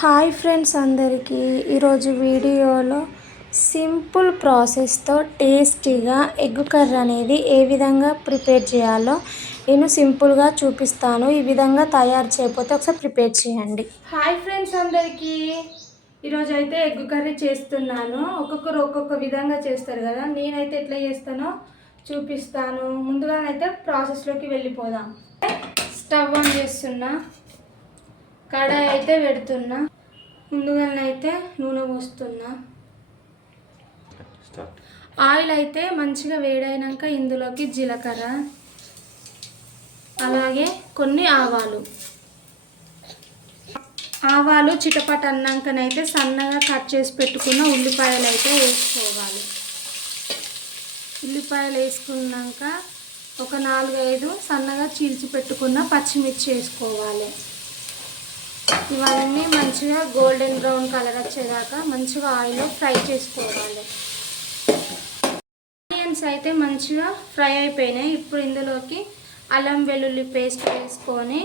Hi friends అందరికీ ఈరోజు వీడియోలో సింపుల్ ప్రాసెస్తో టేస్టీగా ఎగ్ కర్రీ అనేది ఏ విధంగా ప్రిపేర్ చేయాలో నేను సింపుల్గా చూపిస్తాను. ఈ విధంగా తయారు చేయకపోతే ఒకసారి ప్రిపేర్ చేయండి. హాయ్ ఫ్రెండ్స్ అందరికీ ఈరోజు అయితే ఎగ్ కర్రీ చేస్తున్నాను. ఒక్కొక్కరు ఒక్కొక్క విధంగా చేస్తారు కదా, నేనైతే ఎట్లా చేస్తానో చూపిస్తాను. ముందుగానైతే ప్రాసెస్లోకి వెళ్ళిపోదాం. స్టవ్ ఆన్ చేస్తున్నా, కడాయి అయితే పెడుతున్నా, ముందుగానైతే నూనె పోస్తున్నా. ఆయిల్ అయితే మంచిగా వేడైనాక ఇందులోకి జీలకర్ర, అలాగే కొన్ని ఆవాలు చిటపట అన్నాకనైతే సన్నగా కట్ చేసి పెట్టుకున్న ఉల్లిపాయలు అయితే వేసుకోవాలి. ఉల్లిపాయలు వేసుకున్నాక ఒక 4-5 సన్నగా చీల్చి పెట్టుకున్న పచ్చిమిర్చి వేసుకోవాలి. ఇవన్నీ మంచిగా గోల్డెన్ బ్రౌన్ కలర్ వచ్చేదాకా మంచిగా ఆయిల్లో ఫ్రై చేసుకోవాలి. ఆనియన్స్ అయితే మంచిగా ఫ్రై అయిపోయినాయి. ఇప్పుడు ఇందులోకి అల్లం వెల్లుల్లి పేస్ట్ వేసుకొని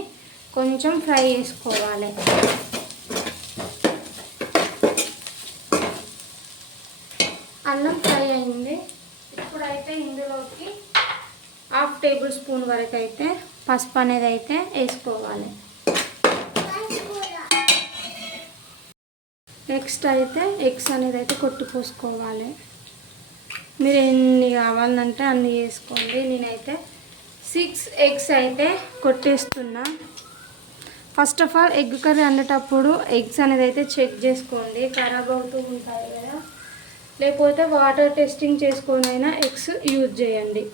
కొంచెం ఫ్రై చేసుకోవాలి. అల్లం ఫ్రై అయింది. ఇప్పుడైతే ఇందులోకి 1/2 టేబుల్ స్పూన్ వరకు అయితే పసుపు అనేది అయితే వేసుకోవాలి. నెక్స్ట్ అయితే ఎగ్స్ అనేది అయితే కొట్టుకోసుకోవాలి. మీరు ఎన్ని కావాలంటే అన్ని వేసుకోండి. నేనైతే 6 ఎగ్స్ అయితే కొట్టేస్తున్నా. First of all egg curry వండేటప్పుడు ఎగ్స్ అనేది అయితే చెక్ చేసుకోండి, ఖరాబ్ అవుతూ ఉంటాయి కదా. లేకపోతే వాటర్ టెస్టింగ్ చేసుకొని అయినా ఎగ్స్ యూజ్ చేయండి.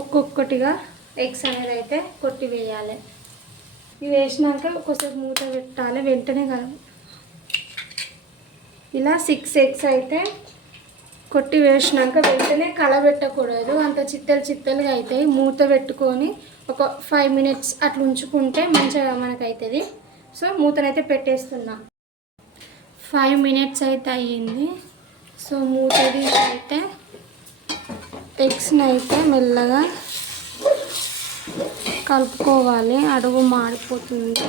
ఒక్కొక్కటిగా ఎగ్స్ అనేది అయితే కొట్టి వేయాలి. ఇవి వేసినాక ఒకసారి మూత పెట్టాలి, వెంటనే కలపాలి. ఇలా 6 ఎగ్స్ అయితే కొట్టి వేసినాక వెంటనే కలబెట్టకూడదు, అంత చిత్తలుగా అవుతాయి. మూత పెట్టుకొని ఒక 5 మినిట్స్ అట్లా ఉంచుకుంటే మంచిగా మనకైతుంది. సో మూతనైతే పెట్టేస్తున్నా. 5 మినిట్స్ అయితే అయ్యింది. సో మూత తీసి అయితే ఎగ్స్ని అయితే మెల్లగా కలుపుకోవాలి, అడుగు మాడిపోతుంది.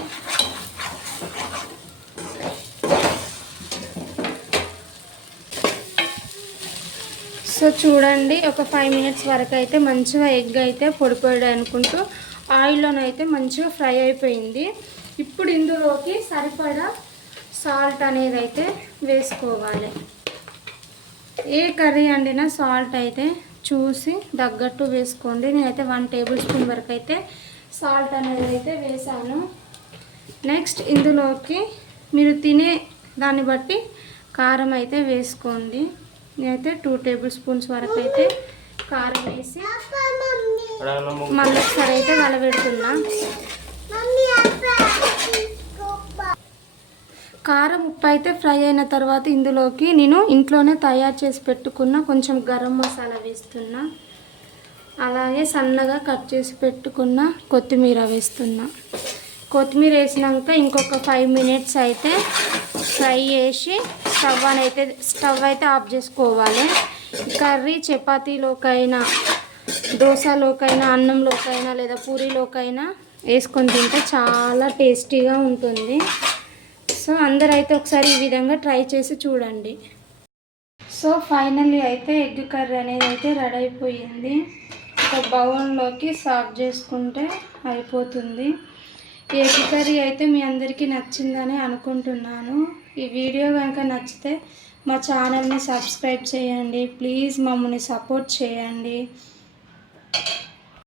సో చూడండి, ఒక 5 మినిట్స్ వరకు అయితే మంచిగా ఎగ్ అయితే పొడి అనుకుంటూ ఆయిల్లోనైతే మంచిగా ఫ్రై అయిపోయింది. ఇప్పుడు ఇందులోకి సరిపడా సాల్ట్ అనేది అయితే వేసుకోవాలి. ఏ కర్రీ వండినా సాల్ట్ అయితే చూసి తగ్గట్టు వేసుకోండి. నేనైతే 1 టేబుల్ స్పూన్ వరకు అయితే సాల్ట్ అనేది అయితే వేసాను. నెక్స్ట్ ఇందులోకి మీరు తినే దాన్ని బట్టి కారం అయితే వేసుకోండి. నేనైతే 2 టేబుల్ స్పూన్స్ వరకు అయితే కారం వేసి మళ్ళీ ఒకసారి అయితే కలబెడుతున్నా. కారం ఉప్పు అయితే ఫ్రై అయిన తర్వాత ఇందులోకి నేను ఇంట్లోనే తయారు చేసి పెట్టుకున్న కొంచెం గరం మసాలా వేస్తున్నా. అలాగే సన్నగా కట్ చేసి పెట్టుకున్న కొత్తిమీర వేస్తున్నా. కొత్తిమీర వేసినాక ఇంకొక 5 మినిట్స్ అయితే ఫ్రై చేసి స్టవ్ అయితే ఆఫ్ చేసుకోవాలి. కర్రీ చపాతీలోకైనా, దోశలోకైనా, అన్నంలోకైనా లేదా పూరీలోకైనా వేసుకొని తింటే చాలా టేస్టీగా ఉంటుంది. సో అందరూ అయితే ఒకసారి ఈ విధంగా ట్రై చేసి చూడండి. సో ఫైనల్లీ అయితే ఎగ్ కర్రీ అనేది అయితే రెడీ అయిపోయింది. ఒక బౌల్లోకి సర్వ్ చేసుకుంటే అయిపోతుంది. ఈ ఎగ్ కర్రీ అయితే మీ అందరికీ నచ్చిందని అనుకుంటున్నాను. ఈ వీడియో కనుక నచ్చితే మా ఛానల్ని సబ్స్క్రైబ్ చేయండి. ప్లీజ్ మమ్మల్ని సపోర్ట్ చేయండి.